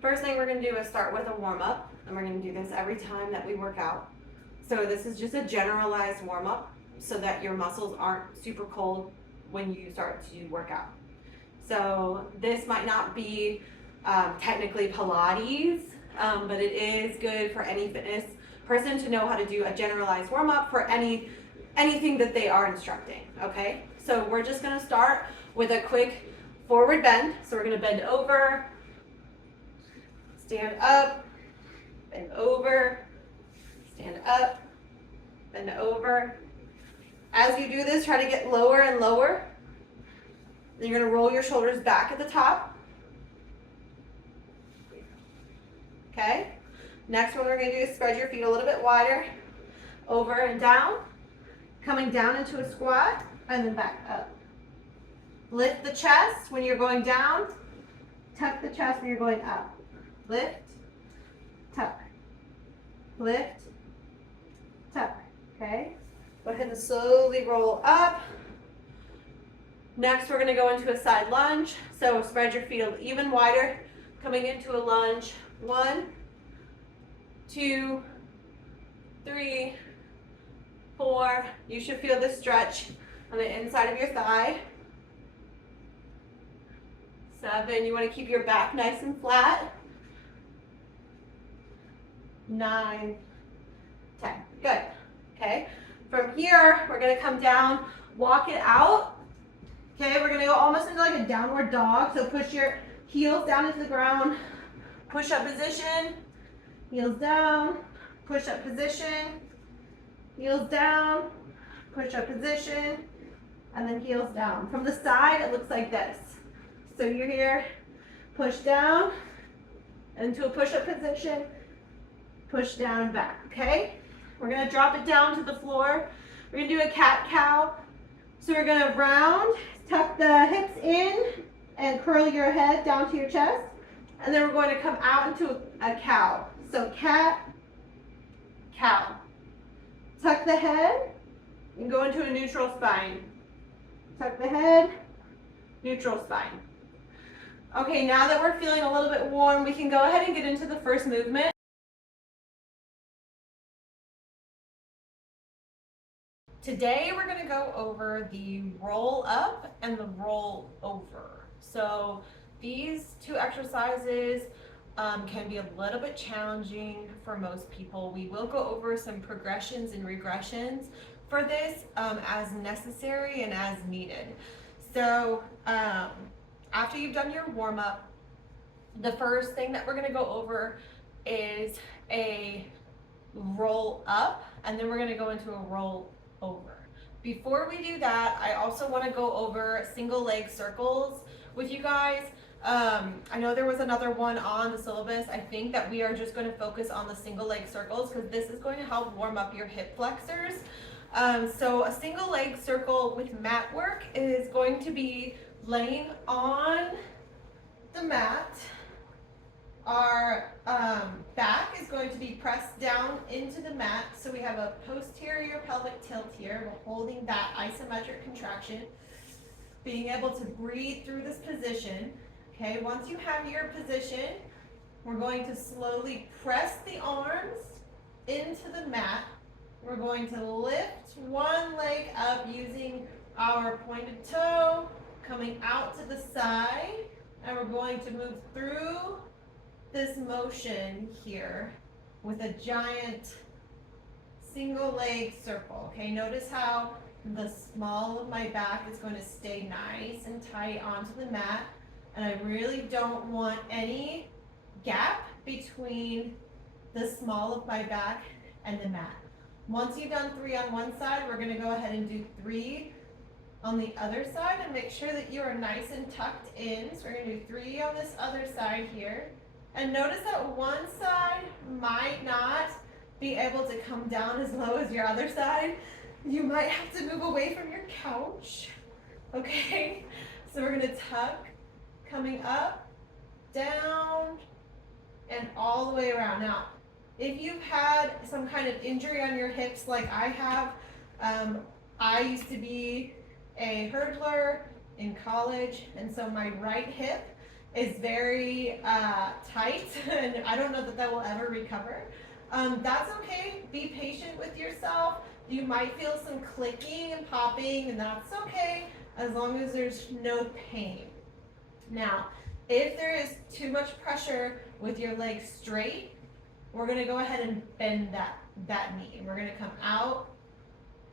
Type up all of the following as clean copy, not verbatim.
First thing we're gonna do is start with a warm up, and we're gonna do this every time that we work out. So this is just a generalized warm up so that your muscles aren't super cold when you start to work out. So this might not be technically Pilates, but it is good for any fitness person to know how to do a generalized warm up for anything that they are instructing. Okay, so we're just gonna start with a quick forward bend. So we're gonna bend over, stand up, bend over, stand up, bend over. As you do this, try to get lower and lower. Then you're gonna roll your shoulders back at the top. Okay? Next one we're gonna do is spread your feet a little bit wider, over and down, coming down into a squat, and then back up. Lift the chest when you're going down, tuck the chest when you're going up. Lift, tuck, lift, tuck, okay? Go ahead and slowly roll up. Next, we're gonna go into a side lunge. So spread your feet even wider, coming into a lunge. 1, 2, 3, 4. You should feel the stretch on the inside of your thigh. 7, you wanna keep your back nice and flat. 9, 10, good, okay? From here, we're gonna come down, walk it out. Okay, we're gonna go almost into like a downward dog. So push your heels down into the ground, push up position, heels down, push up position, heels down, push up position, and then heels down. From the side, it looks like this. So you're here, push down, into a push up position, push down and back, okay? We're gonna drop it down to the floor. We're gonna do a cat-cow. So we're gonna round, tuck the hips in, and curl your head down to your chest. And then we're going to come out into a cow. So cat, cow. Tuck the head, and go into a neutral spine. Tuck the head, neutral spine. Okay, now that we're feeling a little bit warm, we can go ahead and get into the first movement. Today we're going to go over the roll up and the roll over. So these two exercises can be a little bit challenging for most people. We will go over some progressions and regressions for this as necessary and as needed. So after you've done your warm up, the first thing that we're going to go over is a roll up, and then we're going to go into a roll over. Before we do that, I also want to go over single leg circles with you guys. I know there was another one on the syllabus. I think that we are just going to focus on the single leg circles because this is going to help warm up your hip flexors. So a single leg circle with mat work is going to be laying on the mat. Our back is going to be pressed down into the mat. So we have a posterior pelvic tilt here. We're holding that isometric contraction, being able to breathe through this position. Okay, once you have your position, we're going to slowly press the arms into the mat. We're going to lift one leg up using our pointed toe, coming out to the side, and we're going to move through this motion here with a giant single leg circle. Okay, notice how the small of my back is going to stay nice and tight onto the mat, and I really don't want any gap between the small of my back and the mat. Once you've done 3 on one side, we're going to go ahead and do 3 on the other side, and make sure that you are nice and tucked in. So we're going to do 3 on this other side here. And notice that one side might not be able to come down as low as your other side. You might have to move away from your couch. Okay? So we're going to tuck, coming up, down, and all the way around. Now, if you've had some kind of injury on your hips like I have, I used to be a hurdler in college, and so my right hip is very tight, and I don't know that that will ever recover. That's okay. Be patient with yourself. You might feel some clicking and popping, and that's okay as long as there's no pain. Now, if there is too much pressure with your leg straight, we're gonna go ahead and bend that knee. We're gonna come out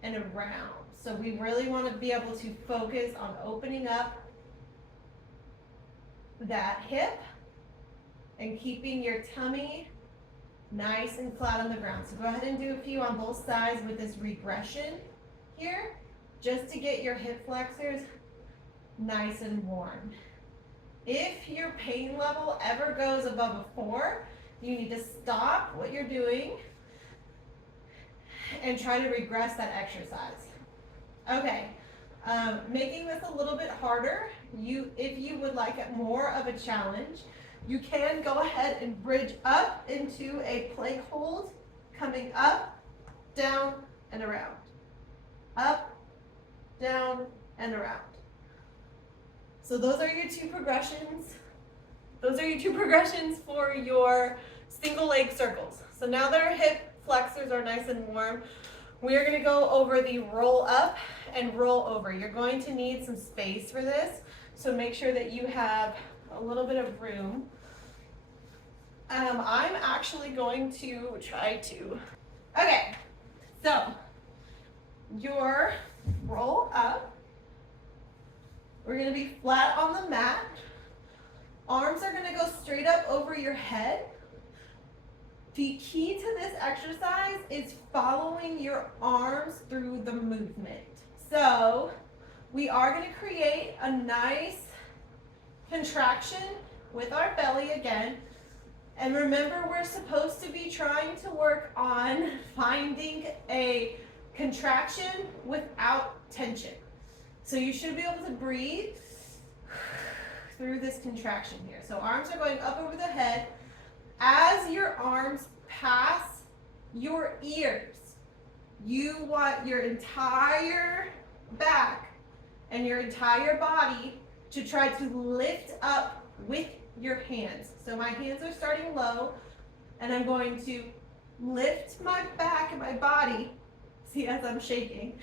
and around. So we really want to be able to focus on opening up that hip and keeping your tummy nice and flat on the ground. So go ahead and do a few on both sides with this regression here, just to get your hip flexors nice and warm. If your pain level ever goes above a 4, you need to stop what you're doing and try to regress that exercise. Okay, making this a little bit harder, if you would like it more of a challenge, you can go ahead and bridge up into a plank hold, coming up, down, and around. Up, down, and around. So those are your two progressions. Those are your two progressions for your single leg circles. So now that our hip flexors are nice and warm, we are going to go over the roll up and roll over. You're going to need some space for this, so make sure that you have a little bit of room. I'm actually going to try to. Okay, so your roll up. We're going to be flat on the mat. Arms are going to go straight up over your head. The key to this exercise is following your arms through the movement. So we are going to create a nice contraction with our belly again. And remember, we're supposed to be trying to work on finding a contraction without tension. So you should be able to breathe through this contraction here. So arms are going up over the head. As your arms pass your ears, you want your entire back and your entire body to try to lift up with your hands. So my hands are starting low, and I'm going to lift my back and my body, see as I'm shaking,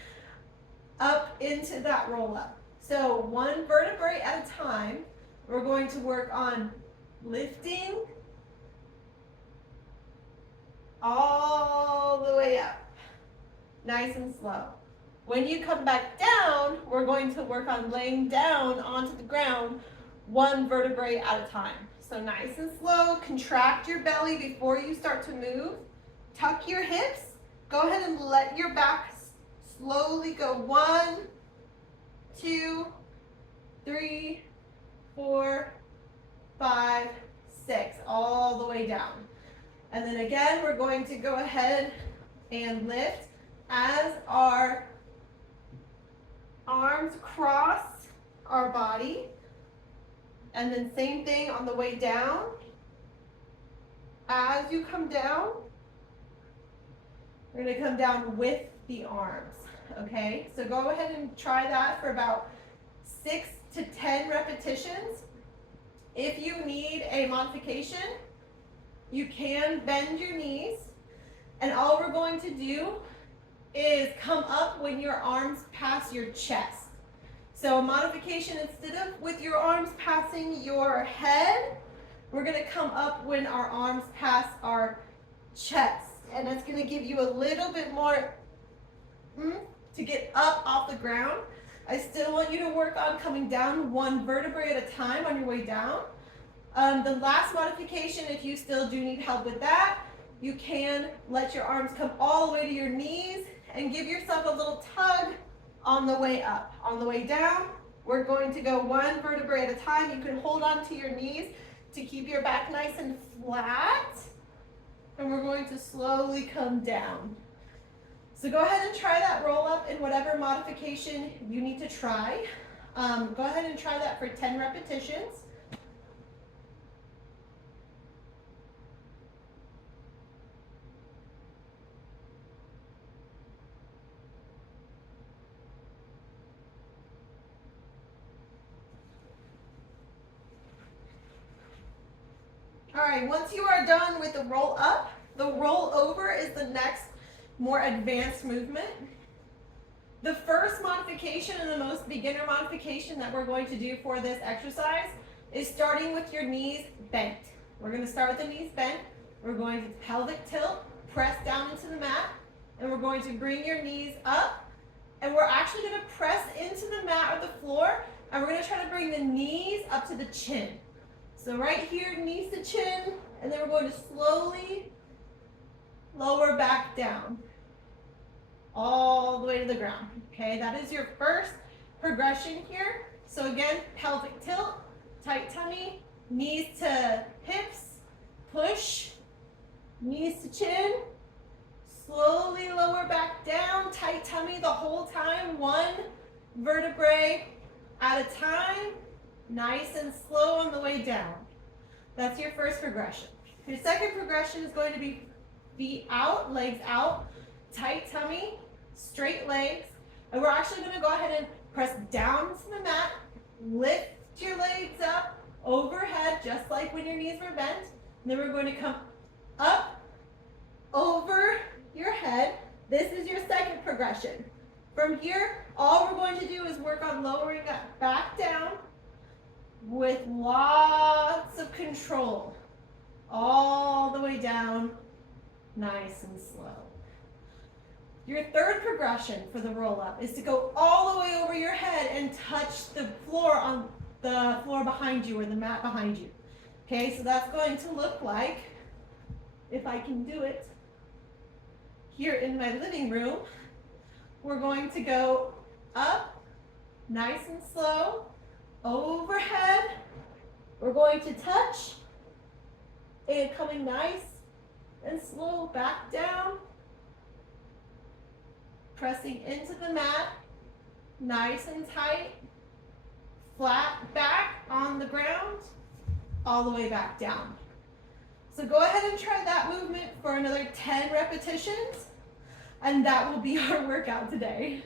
up into that roll up. So one vertebrae at a time, we're going to work on lifting all the way up, nice and slow. When you come back down, we're going to work on laying down onto the ground, one vertebrae at a time. So nice and slow, contract your belly before you start to move, tuck your hips, go ahead and let your back slowly go 1, 2, 3, 4, 5, 6, all the way down. And then again, we're going to go ahead and lift as our arms cross our body. And then same thing on the way down. As you come down, we're going to come down with the arms. Okay, so go ahead and try that for about 6 to 10 repetitions. If you need a modification, you can bend your knees, and all we're going to do is come up when your arms pass your chest. So a modification, instead of with your arms passing your head, we're going to come up when our arms pass our chest. And that's going to give you a little bit more to get up off the ground. I still want you to work on coming down one vertebrae at a time on your way down. The last modification, if you still do need help with that, you can let your arms come all the way to your knees and give yourself a little tug on the way up. On the way down, we're going to go one vertebrae at a time. You can hold on to your knees to keep your back nice and flat. And we're going to slowly come down. So go ahead and try that roll up in whatever modification you need to try. Go ahead and try that for 10 repetitions. right, once you are done with the roll up, the roll over is the next more advanced movement. The first modification and the most beginner modification that we're going to do for this exercise is starting with your knees bent. We're going to start with the knees bent. We're going to pelvic tilt, press down into the mat, and we're going to bring your knees up, and we're actually going to press into the mat or the floor, and we're going to try to bring the knees up to the chin. So right here, knees to chin, and then we're going to slowly lower back down, all the way to the ground. Okay, that is your first progression here. So again, pelvic tilt, tight tummy, knees to hips, push, knees to chin, slowly lower back down, tight tummy the whole time, one vertebrae at a time, nice and slow on the way down. That's your first progression. Your second progression is going to be feet out, legs out, tight tummy, straight legs, and we're actually going to go ahead and press down to the mat, lift your legs up overhead just like when your knees were bent, and then we're going to come up over your head. This is your second progression. From here, all we're going to do is work on lowering that back down with lots of control, all the way down, nice and slow. Your third progression for the roll up is to go all the way over your head and touch the floor on the floor behind you or the mat behind you. Okay, so that's going to look like, if I can do it, here in my living room, we're going to go up, nice and slow, overhead. We're going to touch, and coming nice and slow back down, pressing into the mat, nice and tight, flat back on the ground, all the way back down. So go ahead and try that movement for another 10 repetitions, and that will be our workout today.